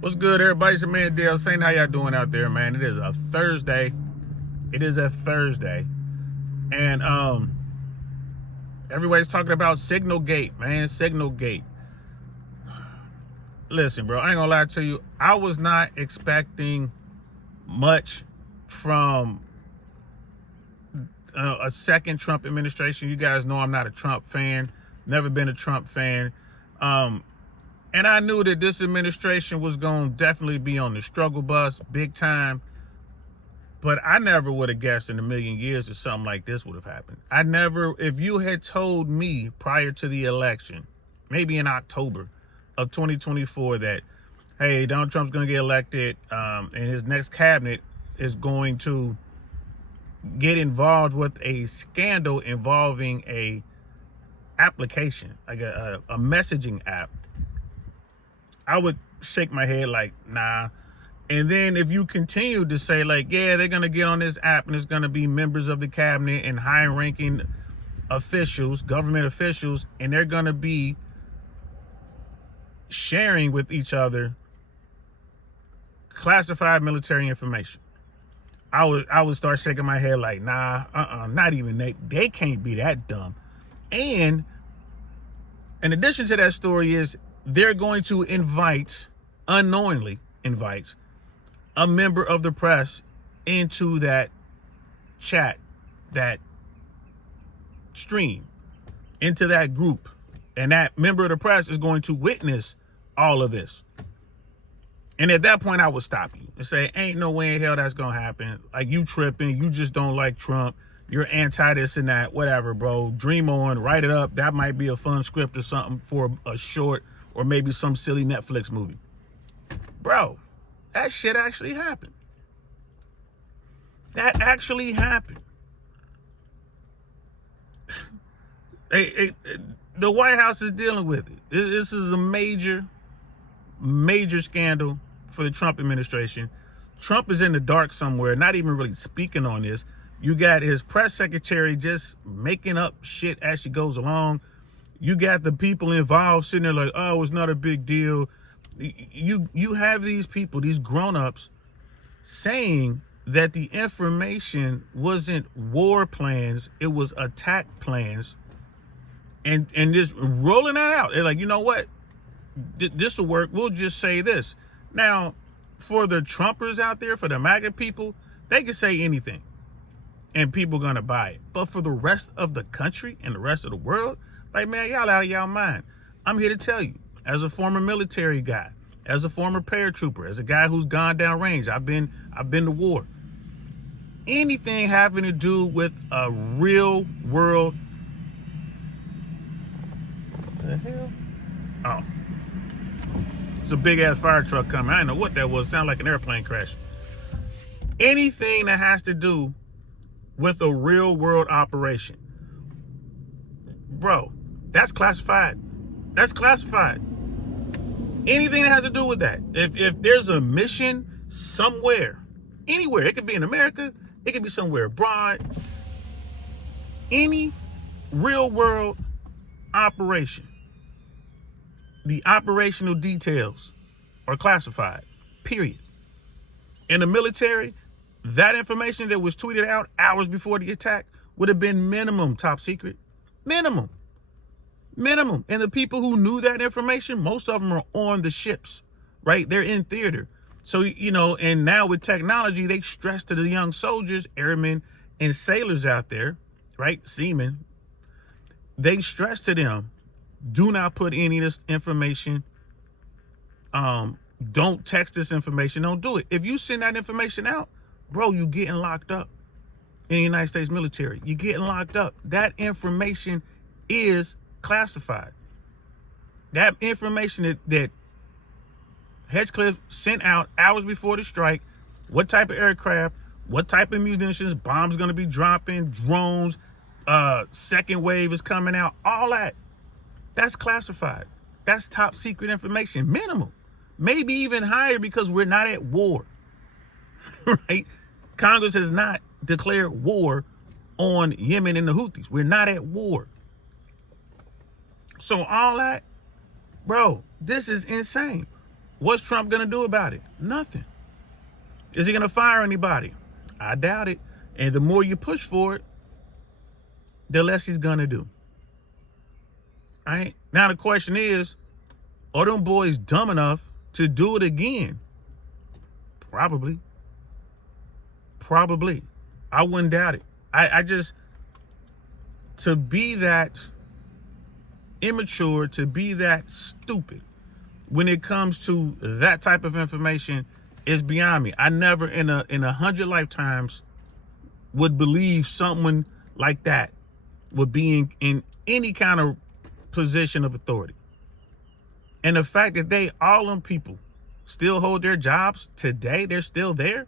What's good, everybody? It's your man Dale saying, how y'all doing out there, man? It is a Thursday. And everybody's talking about Signalgate, man. Signalgate. Listen, bro, I ain't gonna lie to you. I was not expecting much from a second Trump administration. You guys know I'm not a Trump fan. Never been a Trump fan. And I knew that this administration was going to definitely be on the struggle bus big time. But I never would have guessed in a million years that something like this would have happened. If you had told me prior to the election, maybe in October of 2024, that, hey, Donald Trump's going to get elected and his next cabinet is going to get involved with a scandal involving a application, like a messaging app, I would shake my head like, nah. And then if you continue to say like, yeah, they're going to get on this app and it's going to be members of the cabinet and high ranking officials, government officials, and they're going to be sharing with each other classified military information, I would start shaking my head like, nah, not even they can't be that dumb. And in addition to that story is they're going to unknowingly invite a member of the press into that chat, that stream, into that group. And that member of the press is going to witness all of this. And at that point, I would stop you and say, ain't no way in hell that's going to happen. Like, you tripping. You just don't like Trump. You're anti this and that, whatever, bro. Dream on, write it up. That might be a fun script or something for a short or maybe some silly Netflix movie. Bro, that shit actually happened. That actually happened. The White House is dealing with it. This is a major scandal for the Trump administration. Trump is in the dark somewhere, not even really speaking on this. You got his press secretary just making up shit as she goes along. You got the people involved sitting there like, oh, it's not a big deal. You have these people, these grown-ups, saying that the information wasn't war plans, it was attack plans, and just rolling that out. They're like, you know what? This will work. We'll just say this. Now, for the Trumpers out there, for the MAGA people, they can say anything and people are going to buy it. But for the rest of the country and the rest of the world, like, man, y'all out of y'all mind. I'm here to tell you, as a former military guy, as a former paratrooper, as a guy who's gone down range, I've been to war. Anything having to do with a real world. What the hell? Oh. It's a big ass fire truck coming. I didn't know what that was. Sounded like an airplane crash. Anything that has to do with a real world operation, bro, that's classified. That's classified. Anything that has to do with that. If there's a mission somewhere, anywhere, it could be in America, it could be somewhere abroad, any real world operation, the operational details are classified, period. In the military, that information that was tweeted out hours before the attack would have been minimum top secret. Minimum. And the people who knew that information, most of them are on the ships, right? They're in theater. So, and now with technology, they stress to the young soldiers, airmen, and sailors out there, right? Seamen. They stress to them, do not put any of this information. Don't text this information. Don't do it. If you send that information out, bro, you getting locked up in the United States military. You're getting locked up. That information is classified. That information that Hedgecliffe sent out hours before the strike, what type of aircraft, what type of munitions, bombs going to be dropping, drones, second wave is coming out, all that. That's classified. That's top secret information, minimum. Maybe even higher because we're not at war, right? Congress has not declared war on Yemen and the Houthis. We're not at war. So all that, bro, this is insane. What's Trump going to do about it? Nothing. Is he going to fire anybody? I doubt it. And the more you push for it, the less he's going to do. All right? Now the question is, are them boys dumb enough to do it again? Probably. Probably. I wouldn't doubt it. I just, to be that immature, to be that stupid when it comes to that type of information is beyond me. I never in 100 lifetimes would believe someone like that would be in any kind of position of authority. And the fact that all them people still hold their jobs today, they're still there,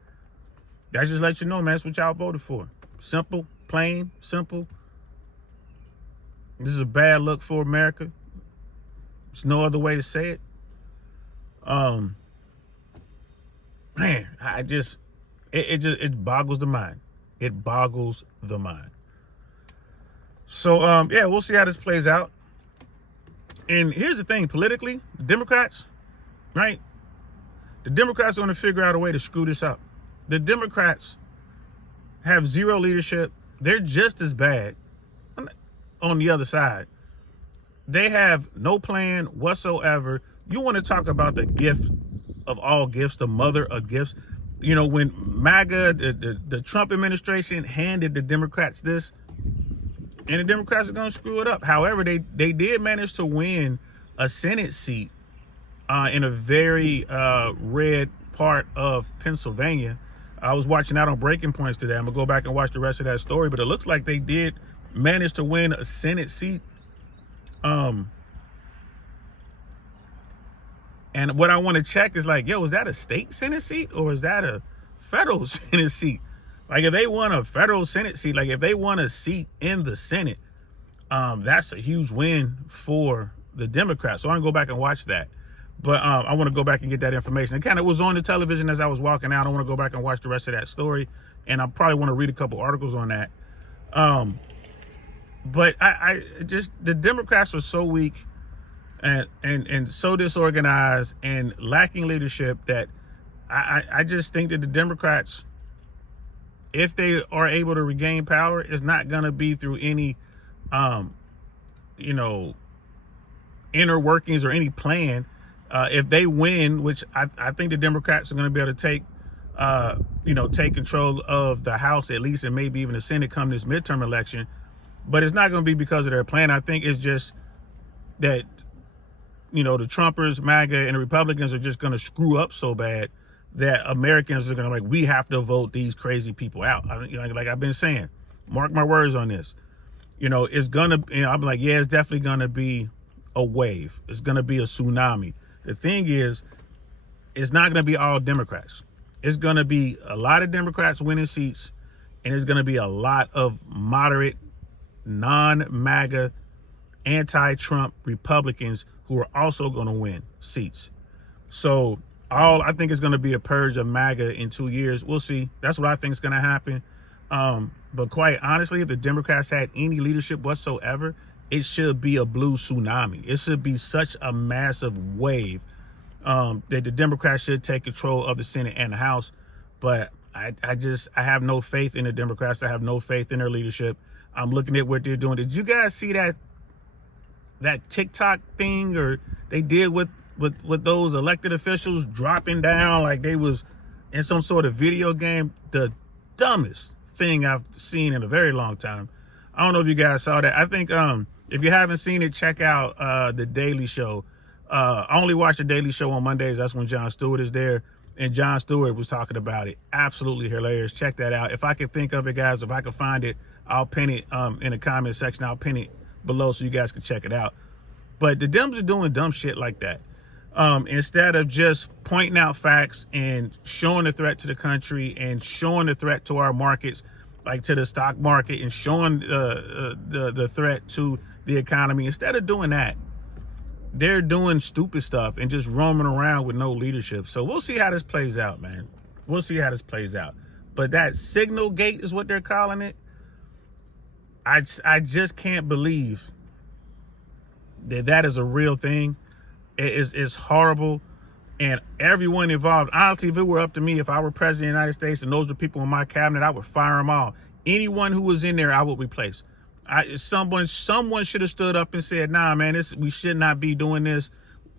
that just lets you know, man, that's what y'all voted for. Simple, plain, simple. This is a bad look for America. There's no other way to say it. Man, it boggles the mind. It boggles the mind. So, yeah, we'll see how this plays out. And here's the thing, politically, the Democrats, right? The Democrats are going to figure out a way to screw this up. The Democrats have zero leadership. They're just as bad on the other side. They have no plan whatsoever. You want to talk about the gift of all gifts, the mother of gifts. You know, when MAGA, the Trump administration handed the Democrats this, and the Democrats are going to screw it up. However, they did manage to win a Senate seat in a very red part of Pennsylvania. I was watching that on Breaking Points today. I'm going to go back and watch the rest of that story, but it looks like they did manage to win a Senate seat. And what I want to check is like, yo, is that a state Senate seat or is that a federal Senate seat? Like, if they won a federal Senate seat, like if they won a seat in the Senate, that's a huge win for the Democrats. So I'm gonna go back and watch that. But I want to go back and get that information. It kind of was on the television as I was walking out. I want to go back and watch the rest of that story. And I probably want to read a couple articles on that. But I just, the Democrats are so weak and so disorganized and lacking leadership that I just think that the Democrats, if they are able to regain power, is not going to be through any, inner workings or any plan. If they win, which I think the Democrats are going to be able to take control of the House at least, and maybe even the Senate come this midterm election. But it's not going to be because of their plan. I think it's just that, the Trumpers, MAGA, and the Republicans are just going to screw up so bad that Americans are going to we have to vote these crazy people out. Like I've been saying, mark my words on this. It's going to, I'm like, yeah, it's definitely going to be a wave. It's going to be a tsunami. The thing is, it's not going to be all Democrats. It's going to be a lot of Democrats winning seats, and it's going to be a lot of moderate, non-MAGA, anti-Trump Republicans who are also going to win seats. So I think it's going to be a purge of MAGA in 2 years. We'll see. That's what I think is going to happen. But quite honestly, if the Democrats had any leadership whatsoever, it should be a blue tsunami. It should be such a massive wave that the Democrats should take control of the Senate and the House. But I have no faith in the Democrats. I have no faith in their leadership. I'm looking at what they're doing. Did you guys see that TikTok thing or they did with those elected officials dropping down like they was in some sort of video game? The dumbest thing I've seen in a very long time. I don't know if you guys saw that. I think if you haven't seen it, check out The Daily Show. I only watch The Daily Show on Mondays. That's when Jon Stewart is there. And Jon Stewart was talking about it. Absolutely hilarious. Check that out. If I can think of it, guys, if I can find it, I'll pin it in the comment section. I'll pin it below so you guys can check it out. But the Dems are doing dumb shit like that. Instead of just pointing out facts and showing the threat to the country and showing the threat to our markets, like to the stock market, and showing the threat to the economy, instead of doing that, they're doing stupid stuff and just roaming around with no leadership. So we'll see how this plays out, man. We'll see how this plays out. But that Signalgate is what they're calling it. I just can't believe that is a real thing. It's horrible. And everyone involved, honestly, if it were up to me, if I were president of the United States and those were people in my cabinet, I would fire them all. Anyone who was in there, I would replace. Someone should have stood up and said, nah, man, we should not be doing this.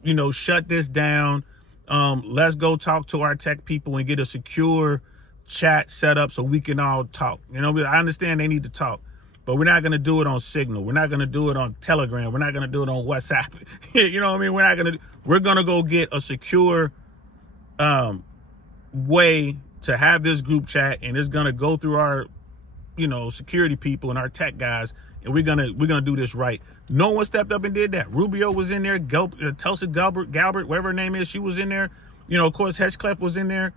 You know, shut this down. Let's go talk to our tech people and get a secure chat set up so we can all talk. You know, I understand they need to talk, but we're not going to do it on Signal. We're not going to do it on Telegram. We're not going to do it on WhatsApp. You know what I mean? We're going to go get a secure way to have this group chat, and it's going to go through our, you know, security people and our tech guys, and we're gonna do this right. No one stepped up and did that. Rubio was in there, Tulsi Gabbard, whatever her name is, she was in there. You know, of course, Hedgecliff was in there.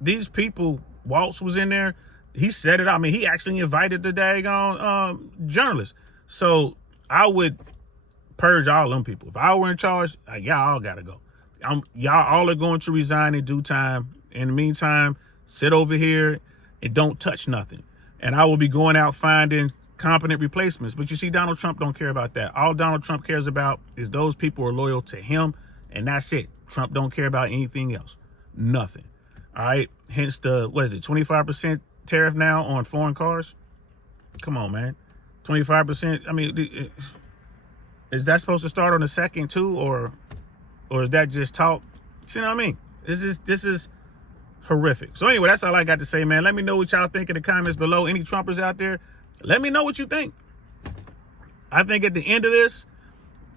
These people, Waltz was in there. He set it up. I mean, he actually invited the daggone journalists. So I would purge all them people. If I were in charge, y'all all gotta go. Y'all all are going to resign in due time. In the meantime, sit over here and don't touch nothing. And I will be going out finding competent replacements. But you see, Donald Trump don't care about that. All Donald Trump cares about is those people are loyal to him, and that's it. Trump don't care about anything else. Nothing. All right. Hence the, 25% tariff now on foreign cars? Come on, man. 25%. I mean, is that supposed to start on the 2nd too, or is that just talk? See what I mean? This is horrific. So anyway, that's all I got to say, man. Let me know what y'all think in the comments below. Any Trumpers out there, let me know what you think. I think at the end of this,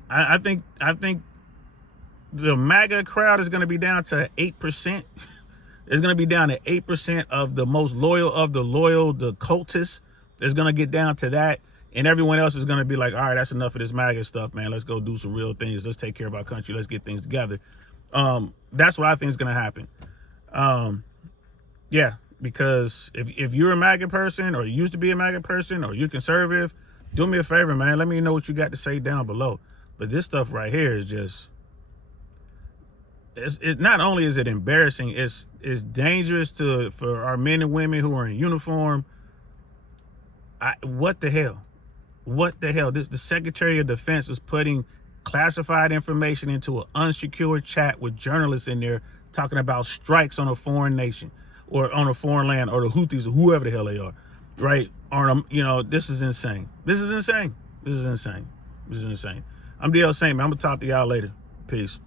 I think the MAGA crowd is going to be down to 8%. It's going to be down to 8% of the most loyal of the loyal, the cultists. It's going to get down to that. And everyone else is going to be like, all right, that's enough of this MAGA stuff, man. Let's go do some real things. Let's take care of our country. Let's get things together. That's what I think is going to happen. Yeah, because if you're a MAGA person, or you used to be a MAGA person, or you're conservative, do me a favor, man. Let me know what you got to say down below. But this stuff right here is just, it's not only is it embarrassing, it's dangerous for our men and women who are in uniform. What the hell? What the hell? The Secretary of Defense is putting classified information into an unsecured chat with journalists in there talking about strikes on a foreign nation or on a foreign land, or the Houthis or whoever the hell they are, right? You know, this is insane. This is insane. This is insane. This is insane. I'm DL Saint, man. I'm going to talk to y'all later. Peace.